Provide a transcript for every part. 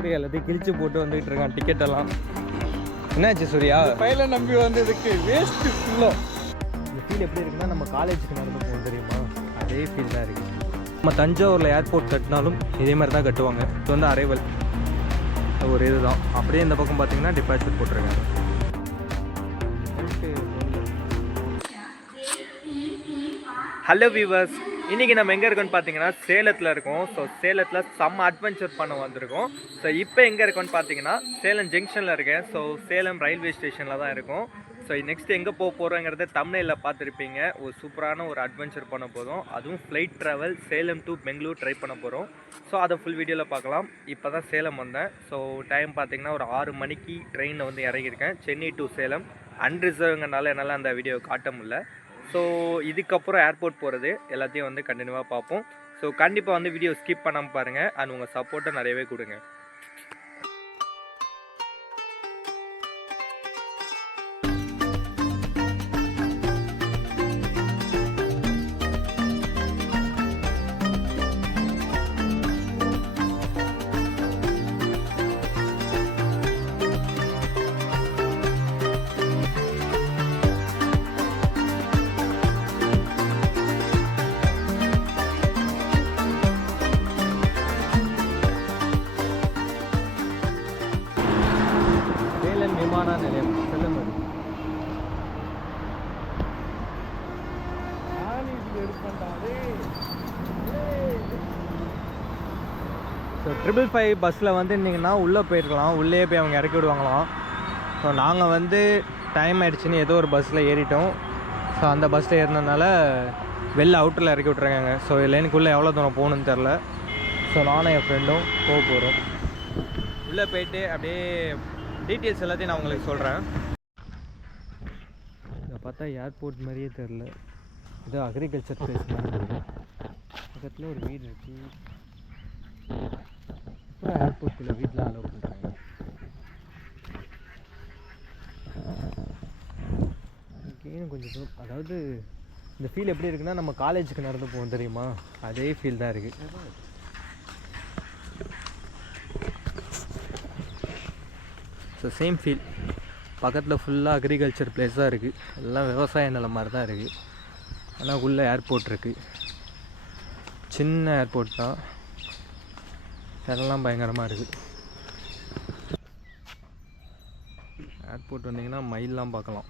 சூர்யா எல்லாத்தையும் கிழிச்சு போட்டு வந்துகிட்டு இருக்கான் டிக்கெட் எல்லாம். என்னாச்சு சூர்யா? பையில நம்பி வந்ததுக்கு வேஸ்ட் ஃபுல்லோ இந்த ஃபீல் எப்படி இருக்குன்னா நம்ம காலேஜுக்கு நடந்து போகும் தெரியுமா? அதே ஃபீல் தான் இருக்குது நம்ம தஞ்சாவூரில் ஏர்போர்ட் கட்டினாலும் இதே மாதிரி தான் கட்டுவாங்க. இது வந்து அரைவல் ஒரு இதுதான். அப்படியே இந்த பக்கம் பார்த்தீங்கன்னா டிபாசிட் போட்டிருக்காங்க. ஹலோ வியூவர்ஸ் இன்றைக்கி நம்ம எங்கே இருக்கோம்னு பார்த்தீங்கன்னா சேலத்தில் இருக்கோம். ஸோ சேலத்தில் செம்ம அட்வென்ச்சர் பண்ண வந்திருக்கோம். ஸோ இப்போ எங்கே இருக்கோம்னு பார்த்தீங்கன்னா சேலம் ஜங்ஷனில் இருக்கேன். ஸோ சேலம் ரயில்வே ஸ்டேஷனில் தான் இருக்கும். ஸோ நெக்ஸ்ட் எங்கே போக போகிறோங்கிறத தமிழில் பார்த்துருப்பீங்க. ஒரு சூப்பரான ஒரு அட்வென்ச்சர் பண்ண போதும் அதுவும் flight travel Salem to Bangalore try பண்ண போகிறோம் ஸோ அதை ஃபுல் வீடியோவில் பார்க்கலாம். இப்போ தான் சேலம் வந்தேன். ஸோ டைம் பார்த்தீங்கன்னா ஒரு ஆறு மணிக்கு ட்ரெயினில் வந்து இறங்கியிருக்கேன். சென்னை டு சேலம். அன்ரிசர்வ்ங்கிறனால என்னால் அந்த வீடியோ காட்ட முடியல. ஸோ இதுக்கப்புறம் ஏர்போர்ட் போகிறது எல்லாத்தையும் வந்து கண்டினியூவாக பார்ப்போம். ஸோ கண்டிப்பாக வந்து வீடியோ ஸ்கிப் பண்ணாமல் பாருங்கள் அண்ட் உங்கள் சப்போர்ட்டை நிறையவே கொடுங்க. ட்ரிபிள் ஃபைவ் பஸ்ஸில் வந்து இருந்தீங்கன்னா உள்ளே போயிருக்கலாம். உள்ளே போய் அவங்க இறக்கி விடுவாங்களாம். ஸோ நாங்கள் வந்து டைம் ஆகிடுச்சின்னு ஏதோ ஒரு பஸ்ஸில் ஏறிட்டோம். ஸோ அந்த பஸ்ஸில் ஏறினதுனால வெளில அவுட்டரில் இறக்கி விட்ருக்காங்க ஸோ லைனுக்குள்ளே எவ்வளோ தூரம் போகணுன்னு தெரில ஸோ நானும் என் ஃப்ரெண்டும் போக போகிறோம் உள்ளே போயிட்டு அப்படியே டீட்டெயில்ஸ் எல்லாத்தையும் நான் உங்களுக்கு சொல்கிறேன் இதை பார்த்தா ஏர்போர்ட் மாதிரியே தெரில இது அக்ரிகல்ச்சர் பிளேஸ் பக்கத்தில் ஒரு வீடு இருக்குது ஏர்போர்ட்டில் வீட்டில் அலோவ் பண்ணுறாங்க இங்கேயும் கொஞ்சம் அதாவது இந்த ஃபீல் எப்படி இருக்குன்னா நம்ம காலேஜுக்கு நடந்து போவோம் தெரியுமா? அதே ஃபீல் தான் இருக்குது ஸோ சேம் ஃபீல் பக்கத்தில் ஃபுல்லாக அக்ரிகல்ச்சர் பிளேஸ் தான் இருக்குது எல்லாம் விவசாய நிலம் மாதிரி தான் இருக்குது ஆனால் உள்ளே ஏர்போர்ட் இருக்குது சின்ன ஏர்போர்ட் தான். இடம்லாம் பயங்கரமாக இருக்குது ஏர்போர்ட் வந்தீங்கன்னா மயிலெலாம் பார்க்கலாம்.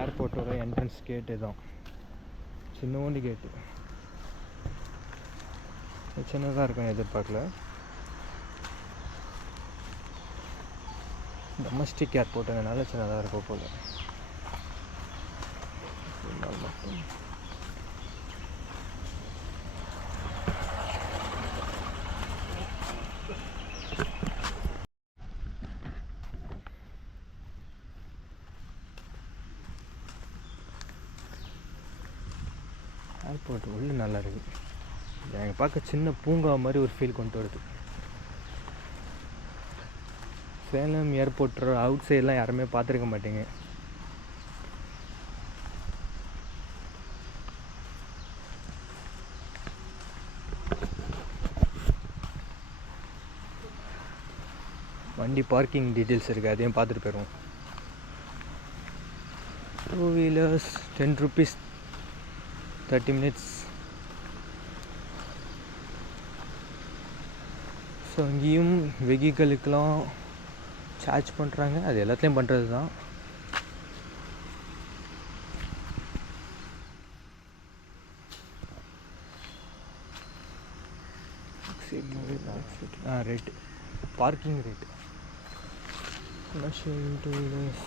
ஏர்போர்ட்டோட என்ட்ரன்ஸ் கேட்டு தான். சின்னோண்டு கேட்டு சின்னதாக இருக்கும் எதிர்பார்க்கல. டொமஸ்டிக் ஏர்போர்ட்டுங்கனால சின்னதாக இருக்கும் போல மட்டும். ஏர்போர்ட் உள்ள நல்லா இருக்குது எனக்கு பார்க்க சின்ன பூங்கா மாதிரி ஒரு ஃபீல் கொண்டு வருது. சேலம் ஏர்போர்ட் அவுட் சைட்லாம் யாருமே பார்த்துருக்க மாட்டீங்க. வண்டி பார்க்கிங் டீட்டெயில்ஸ் இருக்குது அதையும் பார்த்துட்டு போயிடுவோம். Two wheelers ten rupees thirty minutes so அங்கேயும் வெஹிக்கிளுக்கெலாம் சார்ஜ் பண்ணுறாங்க அது எல்லாத்துலேயும் பண்ணுறது தான் ஆ rate parking rate commercial two wheelers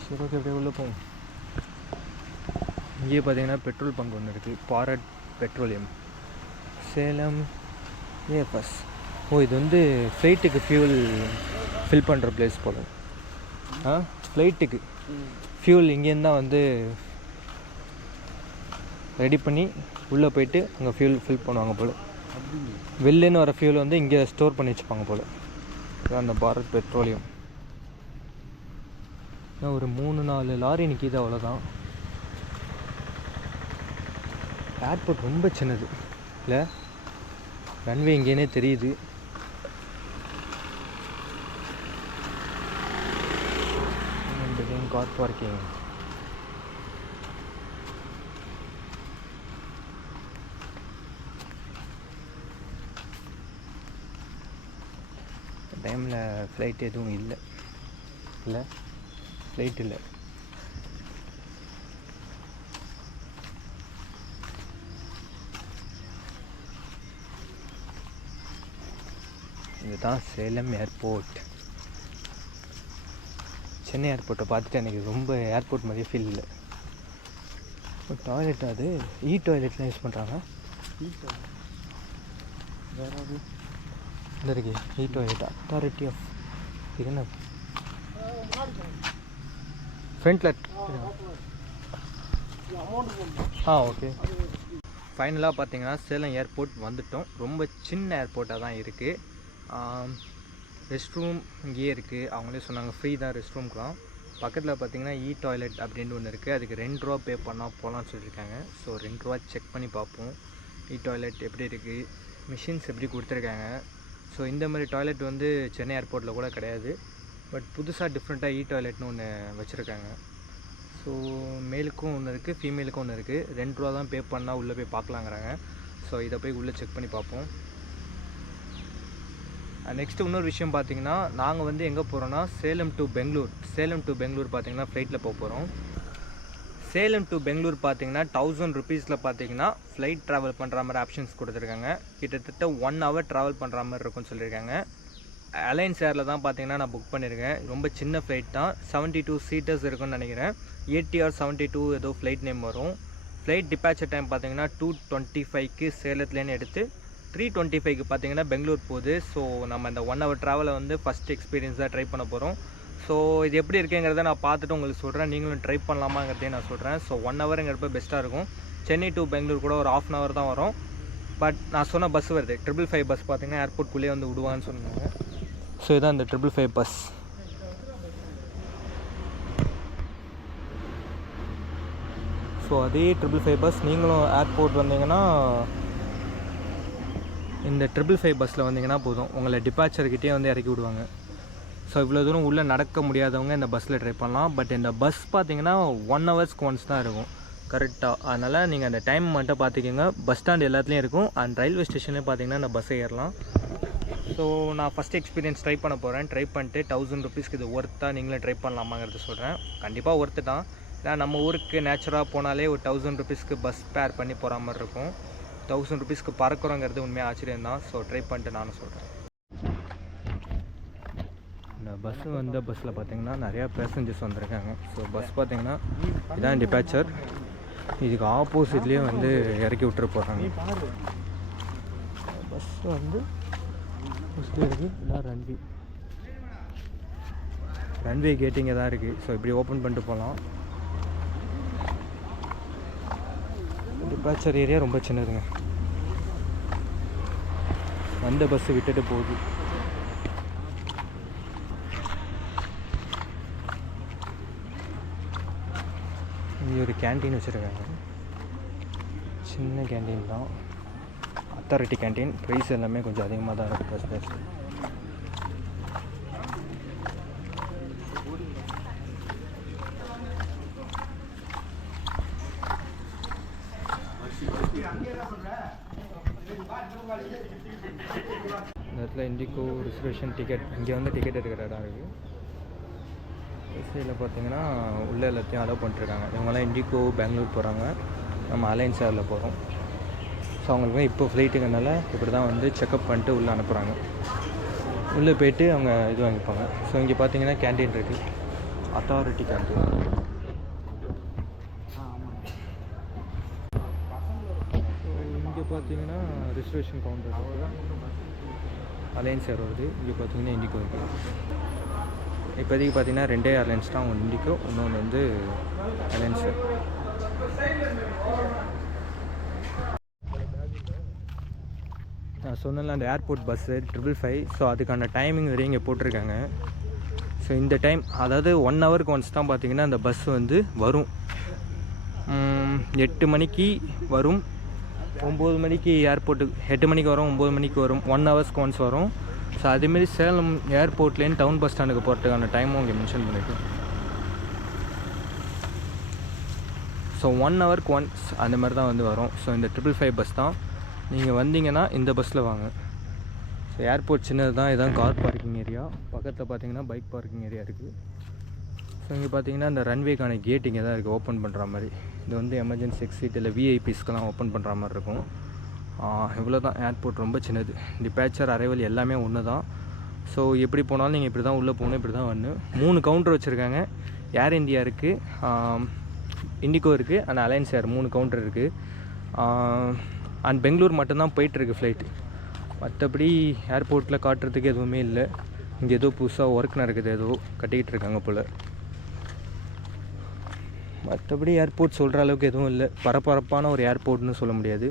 சரி ஓகே அப்படியே உள்ளே போவோம். இங்கேயே பார்த்தீங்கன்னா பெட்ரோல் பங்க் ஒன்று இருக்குது பாரட் பெட்ரோலியம் சேலம் ஏ பஸ் ஓ இது வந்து ஃப்ளைட்டுக்கு ஃபியூல் ஃபில் பண்ணுற பிளேஸ் போல். ஆ ஃப்ளைட்டுக்கு ஃபியூல் இங்கேருந்து தான் வந்து ரெடி பண்ணி உள்ளே போயிட்டு அங்கே ஃபியூல் ஃபில் பண்ணுவாங்க போல். வெளிலேன்னு வர ஃபியூல் வந்து இங்கே ஸ்டோர் பண்ணி வச்சுப்பாங்க போல். அந்த பாரத் பெட்ரோலியம். ஏன்னா ஒரு மூணு நாலு லாரி நிற்கிது அவ்வளோதான் ஏர்போர்ட் ரொம்ப சின்னது. இல்லை? ரன்வே இங்கேனே தெரியுது. பார்க்கிங் டைமில் ஃப்ளைட் எதுவும் இல்லை. இல்லை? ஃப்ளைட் இல்லை. இதுதான் சேலம் ஏர்போர்ட் சென்னை ஏர்போர்ட்டை பார்த்துட்டு எனக்கு ரொம்ப ஏர்போர்ட் மாதிரியே ஃபீல் இல்லை. டாய்லெட் அது? இ டாய்லெட்லாம் யூஸ் பண்ணுறாங்க வேறு இந்த இருக்கு இ டாய்லெட் அத்தாரிட்டி ஆஃப் இது என்ன? ஃப்ரண்ட்லெட் ஆ ஓகே ஃபைனலாக பார்த்தீங்கன்னா சேலம் ஏர்போர்ட் வந்துட்டோம். ரொம்ப சின்ன ஏர்போர்ட்டாக தான் இருக்குது ரெஸ்ட் ரூம் இங்கேயே இருக்குது அவங்களே சொன்னாங்க ஃப்ரீ தான் ரெஸ்ட் ரூம்க்குலாம். பக்கத்தில் பார்த்தீங்கன்னா இ e டாய்லெட் அப்படின்னு ஒன்று இருக்குது அதுக்கு ரெண்டு ரூபா பே பண்ணால் போகலான்னு சொல்லியிருக்காங்க. ஸோ ரெண்டு ரூபா செக் பண்ணி பார்ப்போம். E இ டாய்லெட் எப்படி இருக்குது மிஷின்ஸ் எப்படி கொடுத்துருக்காங்க? ஸோ இந்த மாதிரி டாய்லெட் வந்து சென்னை ஏர்போர்ட்டில் கூட கிடையாது. பட் புதுசாக டிஃப்ரெண்ட்டாக இ டாய்லெட்னு e ஒன்று வச்சுருக்காங்க. ஸோ மேலுக்கும் ஒன்று இருக்குது ஃபீமேலுக்கும் ஒன்று இருக்குது ரெண்டு ரூபா தான் பே பண்ணால் உள்ளே போய் பார்க்கலாங்கிறாங்க. ஸோ இதை போய் உள்ளே செக் பண்ணி பார்ப்போம். நெக்ஸ்ட்டு இன்னொரு விஷயம் பார்த்தீங்கன்னா நாங்கள் வந்து எங்கே போகிறோன்னா சேலம் டு பெங்களூர். சேலம் டு பெங்களூர் பார்த்தீங்கன்னா ஃப்ளைட்டில் போக போகிறோம் சேலம் டு பெங்களூர் பார்த்தீங்கன்னா தௌசண்ட் ருபீஸில் பார்த்தீங்கன்னா ஃப்ளைட் ட்ராவல் பண்ணுற மாதிரி ஆப்ஷன்ஸ் கொடுத்துருக்காங்க. கிட்டத்தட்ட ஒன் ஹவர் ட்ராவல் பண்ணுற மாதிரி இருக்கும்னு சொல்லியிருக்காங்க. அலைன்ஸ் ஏரில் தான் பார்த்தீங்கன்னா நான் புக் பண்ணியிருக்கேன். ரொம்ப சின்ன ஃப்ளைட் தான். செவன்ட்டி டூ சீட்டர்ஸ் இருக்குன்னு நினைக்கிறேன். எயிட்டி ஆர் செவன்ட்டி டூ ஏதோ ஃப்ளைட் நேம் வரும். ஃப்ளைட் டிபாச்சர் டைம் பார்த்தீங்கன்னா டூ டுவெண்ட்டி ஃபைவ்க்கு சேலத்துலேன்னு எடுத்து த்ரீ டுவெண்ட்டி ஃபைவ்க்கு பார்த்தீங்கன்னா பெங்களூர் போகுது. ஸோ நம்ம இந்த ஒன் ஹவர் ட்ராவலை வந்து ஃபஸ்ட் எக்ஸ்பீரியன்ஸ் தான் ட்ரை பண்ண போகிறோம் ஸோ இது எப்படி இருக்குங்கிறத நான் பார்த்துட்டு உங்களுக்கு சொல்கிறேன் நீங்களும் ட்ரை பண்ணலாமாங்கிறதையும் நான் சொல்கிறேன் ஸோ ஒன் ஹவருங்கிறப்ப பெஸ்ட்டாக இருக்கும். சென்னை டு பெங்களூர் கூட ஒரு ஆஃப் அன் ஹவர் தான் வரும். பட் நான் சொன்ன பஸ் வருது. ட்ரிபிள் ஃபைவ் பஸ் பார்த்தீங்கன்னா ஏர்போர்ட்குள்ளேயே வந்து விடுவான்னு சொன்னாங்க. ஸோ இதான் இந்த ட்ரிபிள் ஃபைவ் பஸ் ஸோ அதே ட்ரிபிள் ஃபைவ் பஸ் நீங்களும் ஏர்போர்ட் வந்தீங்கன்னா இந்த ட்ரிபிள் ஃபைவ் பஸ்ஸில் வந்தீங்கன்னா போதும். உங்களை டிபார்ச்சர்கிட்டே வந்து இறக்கி விடுவாங்க. ஸோ இவ்வளோ தூரம் உள்ளே நடக்க முடியாதவங்க இந்த பஸ்ஸில் ட்ரை பண்ணலாம். பட் இந்த பஸ் பார்த்தீங்கன்னா ஒன் ஹவர்ஸ்க்கு ஒன்ஸ் தான் இருக்கும். கரெக்டாக அதனால் நீங்கள் அந்த டைம் மட்டும் பார்த்துக்கோங்க பஸ் ஸ்டாண்ட் எல்லாத்துலேயும் இருக்கும். அண்ட் ரயில்வே ஸ்டேஷன்லேயும் பார்த்தீங்கன்னா இந்த பஸ்ஸை ஏறலாம். ஸோ நான் ஃபஸ்ட் எக்ஸ்பீரியன்ஸ் ட்ரை பண்ண போகிறேன் ட்ரை பண்ணிட்டு தௌசண்ட் ருபீஸ்க்கு இது ஒர்த்தாக நீங்களும் ட்ரை பண்ணலாமாங்கிறது சொல்கிறேன் கண்டிப்பாக ஒர்த்து தான். ஏன்னா நம்ம ஊருக்கு நேச்சுராக போனாலே ஒரு தௌசண்ட் ருபீஸ்க்கு பஸ் பேர் பண்ணி போகிற மாதிரி இருக்கும். தௌசண்ட் ருபீஸ்க்கு பறக்கிறோங்கிறது உண்மையாக ஆச்சரியம் தான் ஸோ ட்ரை பண்ணிட்டு நானும் சொல்கிறேன் இந்த பஸ்ஸு வந்த பஸ்ஸில் பார்த்தீங்கன்னா நிறையா பேசஞ்சர்ஸ் வந்திருக்காங்க. ஸோ பஸ் பார்த்தீங்கன்னா இதான் டிபாச்சர் இதுக்கு ஆப்போசிட்லேயே வந்து இறக்கி விட்டுட்டு போகிறாங்க பஸ் வந்து ஃபஸ்ட்டு இருக்குது இதான் ரன்வே ரன்வே கேட் இங்கே தான் இருக்குது ஸோ இப்படி ஓப்பன் பண்ணிட்டு போகலாம் டிபாச்சர் ஏரியா ரொம்ப சின்னதுங்க. வந்த பஸ்ஸு விட்டுட்டு போகுது. இங்கே ஒரு கேண்டீன் வச்சுருக்காங்க. சின்ன கேண்டீன் தான். அத்தாரிட்டி கேண்டீன் ப்ரைஸ் எல்லாமே கொஞ்சம் அதிகமாக தான் இருக்குது பஸ் இந்த இடத்துல இண்டிகோ ரிசர்வேஷன் டிக்கெட் இங்கே வந்து டிக்கெட் எடுக்கிற இடம் இருக்குது சைடில் பார்த்தீங்கன்னா உள்ளே எல்லாத்தையும் அலோவ் பண்ணிட்டுருக்காங்க. இவங்கெல்லாம் இண்டிகோ பெங்களூர் போகிறாங்க நம்ம அலையன்ஸ் ஏரில் போகிறோம் ஸோ அவங்களுக்கு இப்போ ஃப்ளைட்டுங்கிறனால இப்படி தான் வந்து செக்கப் பண்ணிட்டு உள்ளே அனுப்புகிறாங்க உள்ளே போயிட்டு அவங்க இது வாங்கிப்பாங்க. ஸோ இங்கே பார்த்தீங்கன்னா கேண்டீன் இருக்குது அத்தாரிட்டி கேன்டீன் இங்கே பார்த்தீங்கன்னா ரிசர்வேஷன் கவுண்டர் இருக்குது அலையன்ஸ் ஏர் வருது. இங்கே பார்த்தீங்கன்னா இண்டிகோ இருக்குது இப்போதைக்கு பார்த்தீங்கன்னா ரெண்டே ஏர்லைன்ஸ் தான் ஒன்று இண்டிகோ இன்னொன்று வந்து அலையன்ஸ் ஏர் நான் சொன்னல அந்த airport bus triple five so அதுக்கான டைமிங் வரையும் இங்கே போட்டிருக்காங்க. ஸோ இந்த டைம் அதாவது ஒன் ஹவருக்கு ஒன்ஸ் தான் பார்த்தீங்கன்னா அந்த பஸ் வந்து வரும். எட்டு மணிக்கு வரும். ஒம்பது மணிக்கு ஏர்போர்ட்டுக்கு எட்டு மணிக்கு வரும் ஒம்பது மணிக்கு வரும் ஒன் ஹவர்ஸ்க்கு ஒன்ஸ் வரும். ஸோ அதேமாரி சேலம் ஏர்போர்ட்லேருந்து டவுன் பஸ் ஸ்டாண்டுக்கு போகிறதுக்கான டைமும் இங்கே மென்ஷன் பண்ணியிருக்கோம் ஸோ ஒன் ஹவருக்கு ஒன்ஸ் அந்த மாதிரி தான் வந்து வரும். ஸோ இந்த ட்ரிபிள் ஃபைவ் பஸ் தான். நீங்கள் வந்தீங்கன்னா இந்த பஸ்ஸில் வாங்க. ஸோ ஏர்போர்ட் சின்னது தான். இதுதான் கார் பார்க்கிங் ஏரியா பக்கத்தில் பார்த்தீங்கன்னா பைக் பார்க்கிங் ஏரியா இருக்குது ஸோ இங்கே பார்த்தீங்கன்னா இந்த ரன்வேக்கான கேட் இங்கே தான் இருக்குது ஓப்பன் பண்ணுற மாதிரி. இது வந்து எமர்ஜென்சி எக்ஸிட் இல்லை விஐபிஸ்க்கெலாம் ஓப்பன் பண்ணுற மாதிரி இருக்கும். இவ்வளோ தான் ஏர்போர்ட் ரொம்ப சின்னது. டிபேச்சர் அரைவல் எல்லாமே ஒன்று தான் ஸோ எப்படி போனாலும் நீங்கள் இப்படி தான் உள்ளே போகணும் இப்படி தான் வரணும். மூணு கவுண்டர் வச்சுருக்காங்க. ஏர் இந்தியா இருக்குது இண்டிகோ இருக்குது அண்ட் அலையன்ஸ் ஏர் மூணு கவுண்டர் இருக்குது அண்ட் பெங்களூர் மட்டும்தான் போயிட்டுருக்கு ஃப்ளைட்டு மற்றபடி ஏர்போர்ட்டில் காட்டுறதுக்கு எதுவுமே இல்லை. இங்கே ஏதோ புதுசாக ஒர்க் நடக்குது ஏதோ கட்டிக்கிட்டு இருக்காங்க போல். மற்றபடி ஏர்போர்ட் சொல்கிற அளவுக்கு எதுவும் இல்லை. பரபரப்பான ஒரு ஏர்போர்ட்னு சொல்ல முடியாது.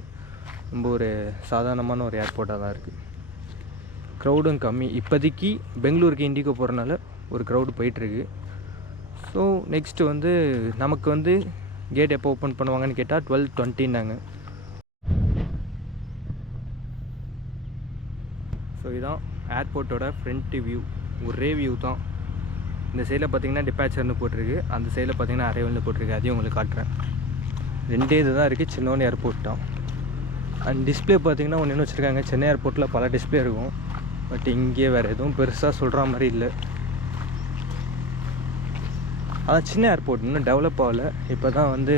ரொம்ப ஒரு சாதாரணமான ஒரு ஏர்போர்ட்டாக தான் இருக்குது க்ரௌடும் கம்மி. இப்போதைக்கு பெங்களூருக்கு இண்டிகோ போகிறனால ஒரு க்ரௌடு போயிட்டுருக்கு. ஸோ நெக்ஸ்ட்டு வந்து நமக்கு வந்து கேட் எப்போ ஓப்பன் பண்ணுவாங்கன்னு கேட்டால் டுவெல் டுவெண்ட்டின்னாங்க ஸோ இதுதான் ஏர்போர்ட்டோட ஃப்ரண்ட் வியூ ஒரே வியூ தான். இந்த சைடில் பார்த்தீங்கன்னா டிப்பாச்சர்னு போட்டிருக்கு. அந்த சைடில் பார்த்தீங்கன்னா அரைவல்னு போட்டிருக்கு. அதையும் உங்களுக்கு காட்டுறேன். ரெண்டே இது தான் இருக்குது சின்னோன்னு ஏர்போர்ட் தான். அண்ட் டிஸ்பிளே பார்த்தீங்கன்னா ஒன்று வச்சுருக்காங்க. சென்னை ஏர்போர்ட்டில் பல டிஸ்பிளே இருக்கும். பட் இங்கே வேறு எதுவும் பெருசாக சொல்கிற மாதிரி இல்லை. அதான் சின்ன ஏர்போர்ட் இன்னும் டெவலப் ஆகலை. இப்போ தான் வந்து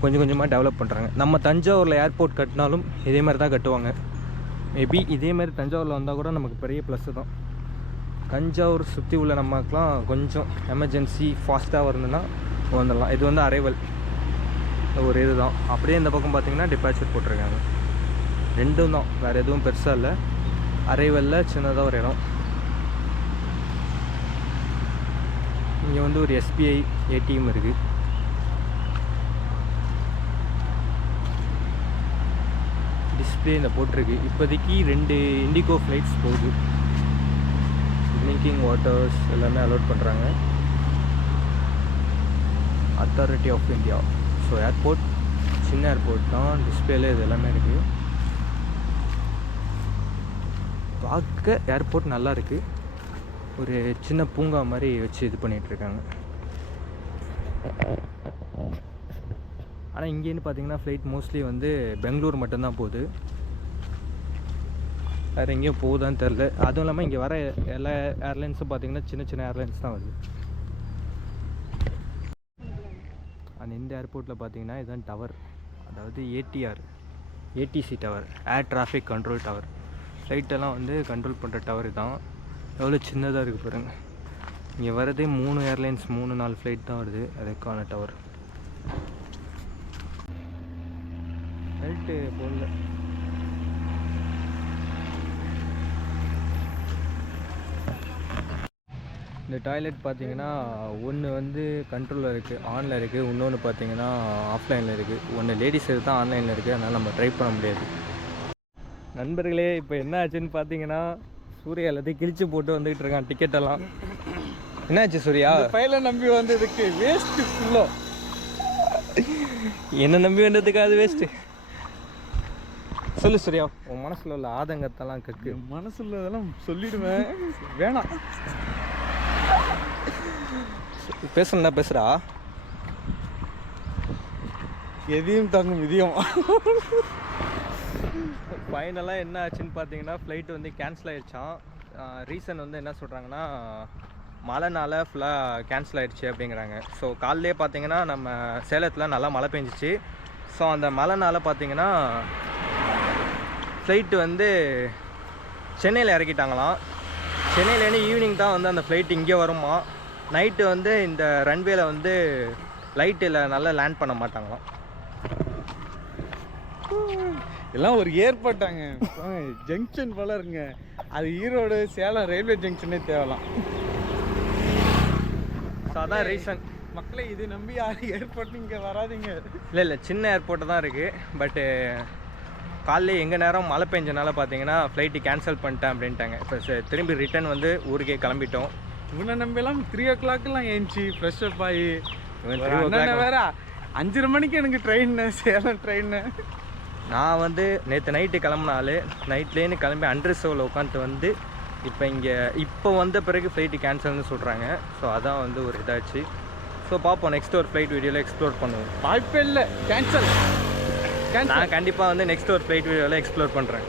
கொஞ்சம் கொஞ்சமாக டெவலப் பண்ணுறாங்க நம்ம தஞ்சாவூரில் ஏர்போர்ட் கட்டினாலும் இதே மாதிரி தான் கட்டுவாங்க. மேபி இதே மாதிரி தஞ்சாவூரில் வந்தால் கூட நமக்கு பெரிய ப்ளஸ்ஸு தான். தஞ்சாவூர் சுற்றி உள்ள நமக்குலாம் கொஞ்சம் எமர்ஜென்சி ஃபாஸ்ட்டாக வரணுன்னா வந்துடலாம். இது வந்து அரைவல் ஒரு இது தான் அப்படியே இந்த பக்கம் பார்த்தீங்கன்னா டிபாச்சர் போட்டிருக்காங்க. ரெண்டும் தான். வேறு எதுவும் பெருசாக இல்லை. அரைவலில் சின்னதாக ஒரு இடம். இங்கே வந்து ஒரு எஸ்பிஐ ஏடிஎம் இருக்குது டிஸ்பிளே இந்த போட்டிருக்கு. இப்போதைக்கு ரெண்டு இண்டிகோ ஃப்ளைட்ஸ் போகுது. ட்ரிங்கிங் வாட்டர்ஸ் எல்லாமே அலோட் பண்ணுறாங்க authority of India so airport சின்ன ஏர்போர்ட் தான் டிஸ்பிளேல இது எல்லாமே இருக்குது பார்க்க ஏர்போர்ட் நல்லா இருக்குது ஒரு சின்ன பூங்கா மாதிரி வச்சு இது பண்ணிகிட்ருக்காங்க ஆனால் இங்கேருந்து பார்த்தீங்கன்னா ஃப்ளைட் மோஸ்ட்லி வந்து பெங்களூர் மட்டும்தான் போகுது. வேறு எங்கேயும் போகுதான்னு தெரில அதுவும் இல்லாமல் இங்கே வர எல்லா ஏர்லைன்ஸும் பார்த்தீங்கன்னா சின்ன சின்ன ஏர்லைன்ஸ் தான் வருது. அந்த இந்த ஏர்போர்ட்டில் பார்த்தீங்கன்னா இதுதான் டவர் அதாவது ATR ATC tower air traffic control tower ஃப்ளைட்டெல்லாம் வந்து கண்ட்ரோல் பண்ணுற டவர் தான் எவ்வளோ சின்னதாக இருக்குது பாருங்கள் இங்கே வரதே மூணு ஏர்லைன்ஸ் மூணு நாலு ஃப்ளைட் தான் வருது. அதுக்கான டவர் ஃப்ளைட்டு போடல. இந்த டாய்லெட் பார்த்தீங்கன்னா ஒன்று வந்து கண்ட்ரோலில் இருக்குது ஆனில் இருக்குது இன்னொன்று பார்த்தீங்கன்னா ஆஃப்லைனில் இருக்குது ஒன்று லேடிஸ் தான் ஆன்லைனில் இருக்குது அதனால் நம்ம ட்ரை பண்ண முடியாது. நண்பர்களே இப்போ என்ன ஆச்சுன்னு பார்த்தீங்கன்னா சூர்யா எல்லாத்தையும் கிழிச்சு போட்டு வந்துக்கிட்டு இருக்கான் டிக்கெட் எல்லாம். என்னாச்சு சூர்யா? ஃபைலை நம்பி வந்ததுக்கு வேஸ்ட் ஃபுல்லோ என்ன நம்பி வந்ததுக்கு அது வேஸ்ட்டு சொல்லு சூர்யா உன் மனசில் உள்ள ஆதங்கத்தெல்லாம் கக்கு மனசுல இதெல்லாம் சொல்லிடுவேன். வேணாம். பேசணும்னா பேசுகிறா எதையும் தாங்கும் விதியம் ஃபைனலாக என்ன ஆச்சுன்னு பார்த்தீங்கன்னா ஃப்ளைட் வந்து கேன்சல் ஆயிடுச்சான் ரீசன் வந்து என்ன சொல்கிறாங்கன்னா மழைனால ஃபுல்லாக கேன்சல் ஆயிடுச்சு அப்படிங்கிறாங்க. ஸோ காலையிலே பார்த்தீங்கன்னா நம்ம சேலத்தில் நல்லா மழை பெஞ்சிச்சு. ஸோ அந்த மழைனால பார்த்தீங்கன்னா ஃப்ளைட்டு வந்து சென்னையில் இறக்கிட்டாங்களாம். சென்னையிலேருந்து ஈவினிங் தான் வந்து அந்த ஃப்ளைட் இங்கே வருமா நைட்டு வந்து இந்த ரன்வேல வந்து லைட்டில் நல்லா லேண்ட் பண்ண மாட்டாங்களாம். எல்லாம் ஒரு ஏற்பாட்டாங்க. ஜங்ஷன் போல இருங்க. அது ஈரோடு சேலம் ரயில்வே ஜங்ஷனே தேவலாம். ஸோ அதான் ரீசன் மக்களை இது நம்பி யாரும் ஏர்போர்ட் இங்கே வராதீங்க. இல்லை இல்லை சின்ன ஏர்போர்ட்டு தான் இருக்குது பட்டு காலைல எங்கள் நேரம் மழை பெஞ்சனால பார்த்தீங்கன்னா ஃப்ளைட்டு கேன்சல் பண்ணிட்டேன் அப்படின்ட்டாங்க. இப்போ திரும்பி ரிட்டர்ன் வந்து ஊருக்கே கிளம்பிட்டோம். இவனை நம்பலாம் த்ரீ ஓ கிளாக்லாம் ஏஞ்சி ஃப்ரெஷ் அப் ஆகி அண்ணனை வேற அஞ்சரை மணிக்கு எனக்கு ட்ரெயின் சேலம் ட்ரெயின் நான் வந்து நேற்று நைட்டு கிளம்புனாலே நைட்லேருந்து கிளம்பி அண்ட்ரஸோவில் உட்காந்துட்டு வந்து இப்போ இங்கே இப்போ வந்த பிறகு ஃப்ளைட்டு கேன்சல்னு சொல்கிறாங்க ஸோ அதான் வந்து ஒரு இதாச்சு. ஸோ பார்ப்போம் நெக்ஸ்ட் ஒரு ஃப்ளைட் வீடியோவில் எக்ஸ்ப்ளோர் பண்ணுவோம். வாய்ப்பே இல்லை. கேன்சல் கேன்சல் நான் கண்டிப்பாக வந்து நெக்ஸ்ட் ஒரு ஃப்ளைட் வீடியோவில் எக்ஸ்ப்ளோர் பண்ணுறேன்